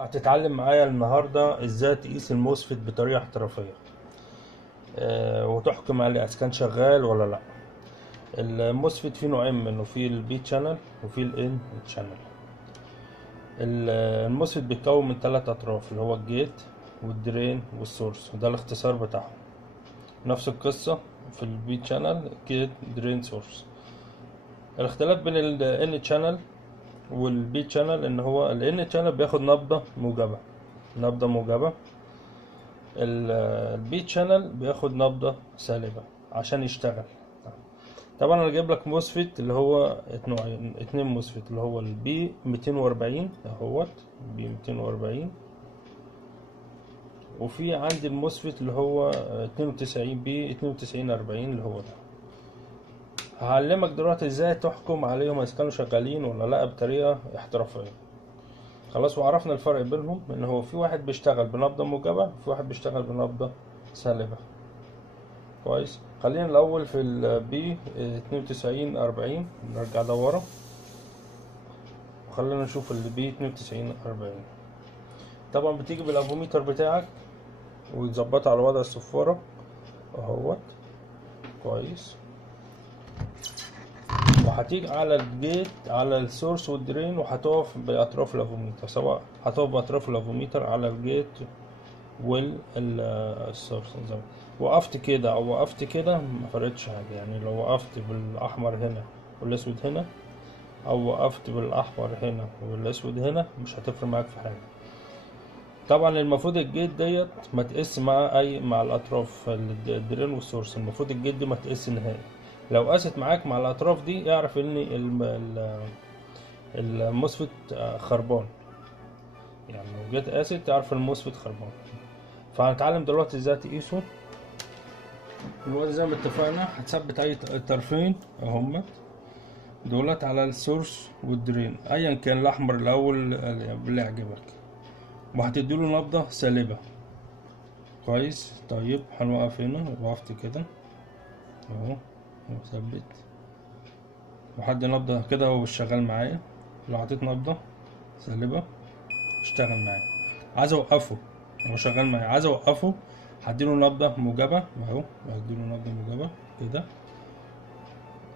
هتتعلم معايا النهاردة ازاي تقيس الموسفيت بطريقة احترافية. وتحكم عليه اذا كان شغال ولا لا. الموسفيت فيه نوعين منه، فيه البي تشانل وفيه الان تشانل. الموسفيت بيتكون من 3 اطراف، اللي هو الجيت والدرين والسورس، وده الاختصار بتاعهم. نفس القصة في البي تشانل، جيت درين سورس. الاختلاف بين الان تشانل والبي تشانل ان هو الان تشانل بياخد نبضة موجبة. البي تشانل بياخد نبضة سالبة عشان يشتغل. طبعا انا جايب لك موسفيت اللي هو اتنين موسفيت، اللي هو البي 240 اهوت، بي 240. وفي عندي الموسفيت اللي هو 92 بي 9240 اللي هو ده. هعلمك دلوقتي ازاي تحكم عليهم اذا كانوا شغالين ولا لا بطريقة احترافية. خلاص، وعرفنا الفرق بينهم، ان هو في واحد بيشتغل بنبضة موجبة وفي واحد بيشتغل بنبضة سالبة. كويس، خلينا الاول في البي 9240، نرجع ده ورا وخلينا نشوف البي 9240. طبعا بتيجي بالافوميتر بتاعك وتظبطه على وضع الصفارة اهوت. كويس، وهتيجي على الجيت على السورس والدرين، وهتقف باطراف الافوميتر، سواء هتقف باطراف الافوميتر على الجيت والسورس. وقفت كده او وقفت كده ما فرقتش حاجه، يعني لو وقفت بالاحمر هنا والاسود هنا، او وقفت بالاحمر هنا والاسود هنا، مش هتفرق معاك في حاجه. طبعا المفروض الجيت ديت ما تقيس مع الاطراف الدرين والسورس. المفروض الجيت دي ما تقيس نهائي. لو قاست معاك مع الاطراف دي اعرف ان الموسفيت خربان. يعني لو جيت قاست تعرف الموسفيت خربان. فهنتعلم دلوقتي ازاي تقيسه. دلوقتي زي ما اتفقنا هتثبت اي طرفين اهمت دولت على السورس والدرين، ايا كان الاحمر الاول اللي يعجبك، وهتديله نبضة سالبة. كويس، طيب هنوقف هنا. وقفت كده اهو وثبت، وحد نبضة كده هو مش شغال معايا. لو حطيت نبضة سالبة اشتغل معايا. عايز اوقفه، هو شغال معايا، عايز اوقفه هديله نبضة موجبة اهو، هديله نبضة موجبة كده،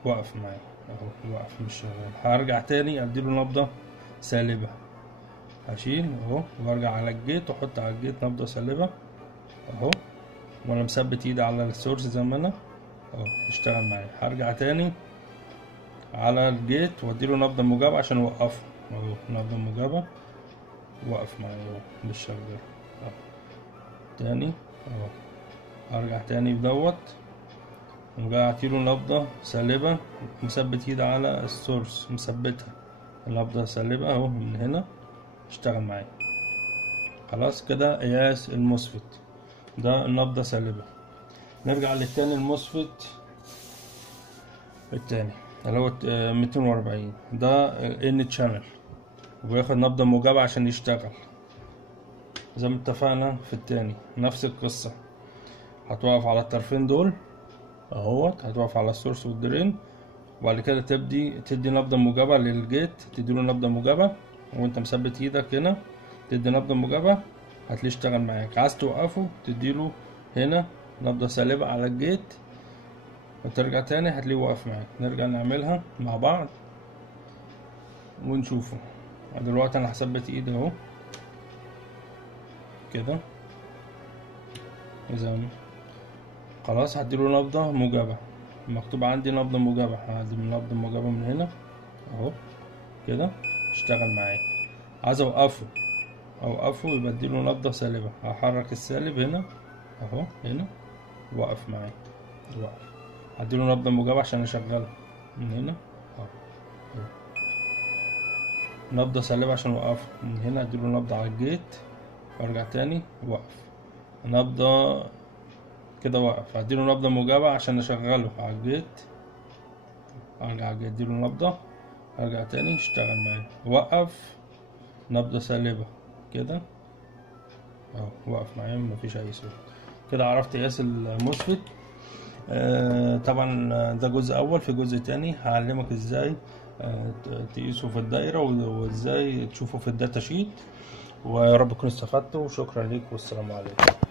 وقف معايا اهو، وقف مش شغال. هرجع تاني اديله نبضة سالبة، هشيل اهو وارجع على الجيت واحط على الجيت نبضة سالبة اهو، وانا مثبت ايدي على السورس زي ما انا اهو، اشتغل معايا. هرجع تاني على الجيت واديله نبضة موجبة عشان اوقفه اهو، نبضة موجبة، وقف معايا اهو مش شغال اهو. تاني اهو، هرجع تاني بدوت ورجعتيله نبضة سالبة، مثبت ايدي على السورس، مثبتها النبضة سالبة اهو من هنا، اشتغل معايا. خلاص كده قياس الموسفيت ده النبضة سالبة. نرجع للتاني، الموسفيت التاني اللي هو 240 ده ان تشانل، وبياخد نبضة موجبة عشان يشتغل. زي ما اتفقنا في التاني نفس القصة، هتوقف على الطرفين دول اهوت، هتوقف على السورس والدرين، وبعد كده تدي نبضة موجبة للجيت، تديله نبضة موجبة وانت مثبت ايدك هنا، تدي نبضة موجبة هتلاقيه اشتغل معاك. عايز توقفه تديله هنا نبضة سالبة على الجيت وترجع تاني هتلاقيه واقف معاك. نرجع نعملها مع بعض ونشوفه. دلوقتي انا هثبت ايدي اهو كده، اذا خلاص هديله نبضة موجبة، مكتوب عندي نبضة موجبة، هدي نبضة موجبة من هنا اهو كده، اشتغل معايا. عايز اوقفه يبقى اديله نبضة سالبة، هحرك السالب هنا اهو هنا، وقف معايا، وقف. هديله نبضة موجبة عشان اشغله من هنا اهو، نبضة سالبة عشان اوقفه من هنا، اديله نبضة على الجيت وارجع تاني وقف، نبضة كده وقف. هديله نبضة موجبة عشان اشغله على الجيت، ارجع على الجيت اديله نبضة، ارجع تاني اشتغل معايا، وقف نبضة سالبة كده اهو، وقف معايا مفيش اي صوت. كده عرفت قياس الموسفيت. طبعا ده جزء اول. في جزء تاني هعلمك ازاي تقيسه في الدايرة وازاي تشوفه في الداتا شيت. ويا رب تكونوا استفدتوا، وشكرا ليك والسلام عليكم.